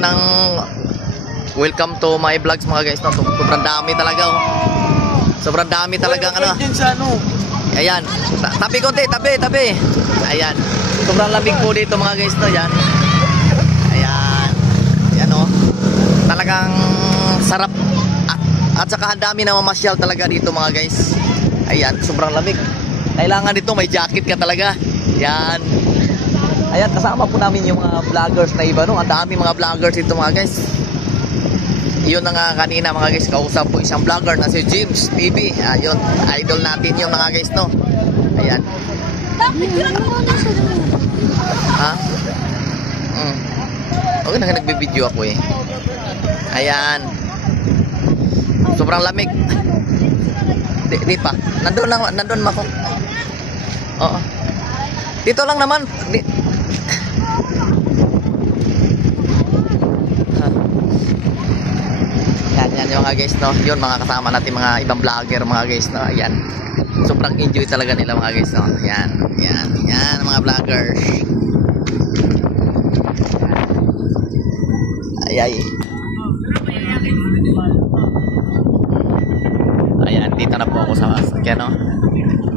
ng welcome to my vlogs mga guys. No? Sobrang dami talaga. Oh. Sobrang dami talaga ano. Sa ano? Ayan. Tabi konti, tabi. Ayan. Sobrang lamig po dito mga guys. No? Yan. Ayan. Ayan oh. Talagang sarap. At saka ang dami na mamasyal talaga dito mga guys. Ayan. Sobrang lamig. Kailangan dito may jacket ka talaga. Yan. Ayan, kasama po namin yung mga vloggers na iba, no? Ang dami mga vloggers dito mga guys. Yun na nga kanina mga guys, kausap po isang vlogger na si James TV. Ayun, idol natin yung mga guys, no? Ayan. Ha? Okay na nagbibideo ako eh. Ayan. Sobrang lamig. Di pa. Nandun ako. Oo. Dito lang naman. Yan yung mga guys, no. Yun mga kasama natin mga ibang vlogger mga guys, no. Ayan. Sobrang enjoy talaga nila mga guys, no. Yan mga vloggers. Ay. Ayan, dito na po ako sa no.